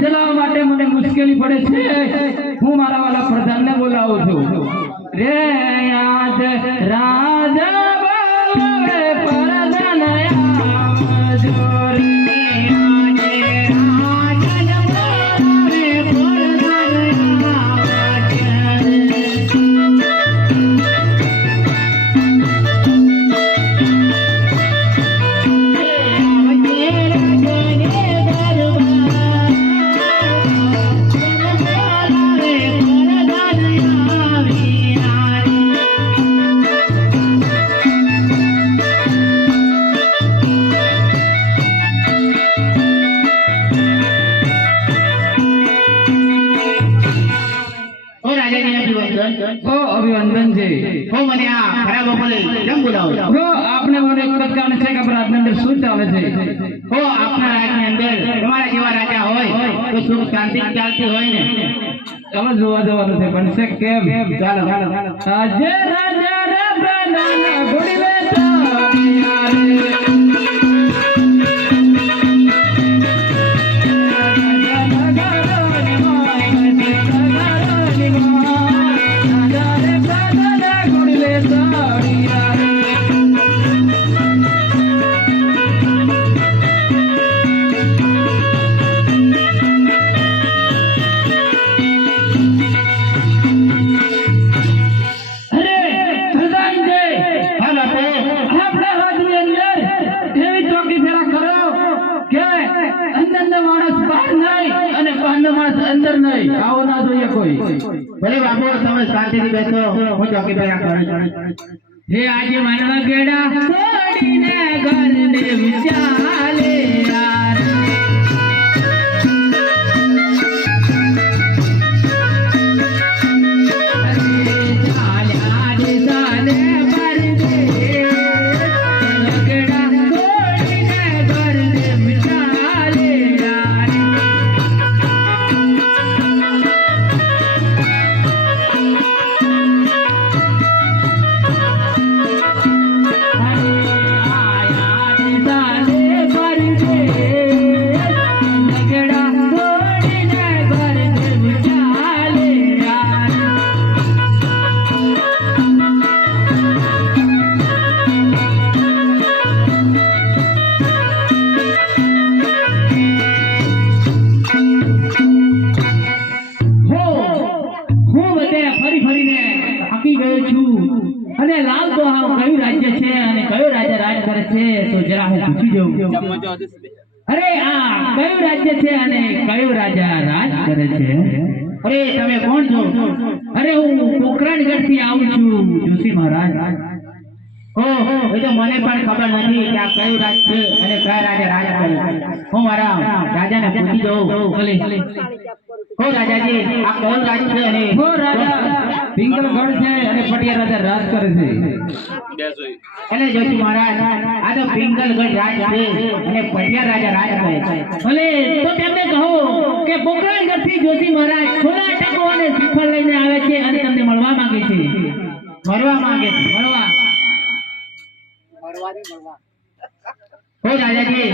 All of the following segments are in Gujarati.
ચલાવવા માટે મને મુશ્કેલી પડે છે હું મારા વાલા પ્રધાનને બોલાવું છું રે યાદ રાજા બોલે પ્રધાન આવજો રે अभिनंदन जी हो मने आ खराब बोले કેમ બોલાવો हो आपने મને એક જ કારણ છે કે આપણા અંદર શું ચાલે છે हो આપના રાજની અંદર તમારા જેવા રાજા હોય તો સુખ શાંતિ ચાલતી હોય ને ચાલો જોવા જવાનું છે પણ છે કેમ ચાલો ચાલો આજે રાજા રે બનાના ગોડી લેતા યાર अंदर नहीं आओ ना જોઈએ કોઈ ભલે બાપુ તમે શાંતિથી બેસો હું ચોકી પર કરું હે આજે માનવા ગેડા છોડીને ઘરને વિચાલે યાર અને લાલ તો આ કયું રાજ્ય છે અને કયો રાજા રાજ કરે છે તો જરા હું પૂછી જોઉં અરે આ કયું રાજ્ય છે અને કયો રાજા રાજ કરે છે અરે તમે કોણ છો અરે હું પોખરણગઢ થી આવું છું જોશી મહારાજ ઓહો એ તો મને પણ ખબર નથી કે આ કયું રાજ છે અને કયા રાજા રાજ કરે છે હું મારા રાજાને પૂછી જોઉં ભલે હો રાજાજી આ કયું રાજ છે અને હો રાજા પિંગલગઢ છે અને પટિયા રાજા રાજ કરે છે એટલે જોશી મહારાજ આ તો પિંગલગઢ રાજ છે અને પટિયા રાજા રાજ કરે છે ભલે તો તેમને કહો કે પોખરણગઢ થી જોશી મહારાજ થોડા ટકો અને શ્રીફળ લઈને આવે છે અને તમને મળવા માંગે છે મળવા માંગે છે મળવા હો રાજાજી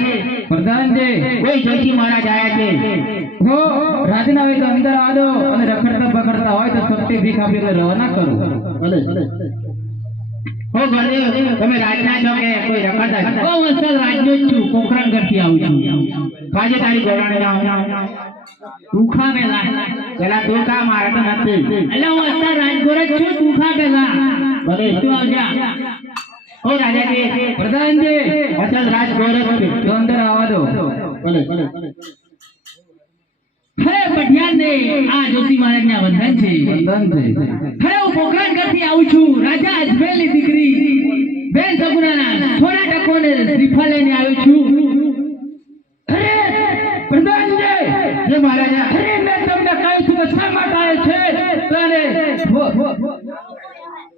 પ્રધાનજી કોઈ જોશી મહારાજ આયા છે હો રાજના હોય તો અંદર આવો અને રખડતા પકડતા હોય તો સત્ય ભીખ આપીને રવાના કરો ભલે હો ભલે તમે રાજના છો કે કોઈ રખડતા ઓ અસલ રાજ્યો જ છું પોખરણગઢ થી આવું છું કાજે તારી ગોરાણે નામ દુખા મેલા પેલા તું કા મારે તો નથી એટલે હું અસલ રાજગોર જ છું દુખા મેલા ભલે તું આવજા હો રાજાજી પ્રધાનજી અસલ રાજ ગોરખ છે તો અંદર આવવા દો ભલે ભલે હે પટિયાર ને આ જોશી મહારાજ ના વંદન છે હે હું પોખરણગઢ થી આવું છું રાજા અજમેર ની દીકરી બેન સગુણાના થોડા ટકો ને શ્રીફળ લઈને આવ્યો છું અરે પ્રધાનજી જે મહારાજા અરે મેં તમને કહ્યું છું કે શા માટે આવ્યો છે અને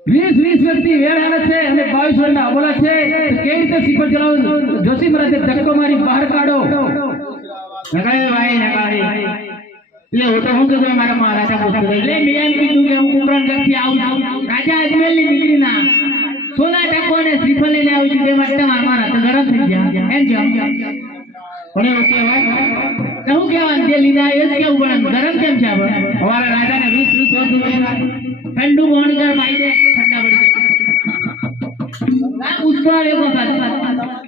20 વ્યક્તિ વેર આવે છે અને 22 વર્ષના અબોલા છે કેવી રીતે શ્રીફળ ચલાવું જોશી મહારાજે ધક્કો મારી બહાર કાઢો નગાય ભાઈ નગાય એટલે હું તો હું કીધું મારા મહારાજા પૂછતો એટલે મેં એમ કીધું કે હું પોખરણગઢ થી આવું છું રાજા અજમેર ની દીકરીના સોના ટકો ને શ્રીફળ લઈને આવું છું તે માટે મારા તો ગરમ થઈ ગયા એમ છે કોને ઓકે હોય તો હું કહેવાનું જે લીધા એ જ કેવું પડે ગરમ કેમ છે આપણે અમારા રાજાને 20 વર્ષ ઠંડુ પાણી ગરમ આવી જાય ઠંડા પડી જાય પૂછતો આવે એક વખત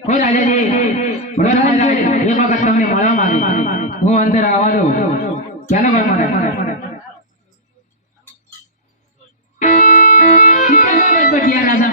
હો રાજાજી એક વખત તમને મળવા માંગુ હું અંદર આવવા દઉં ચાલો ઘર મને રાજા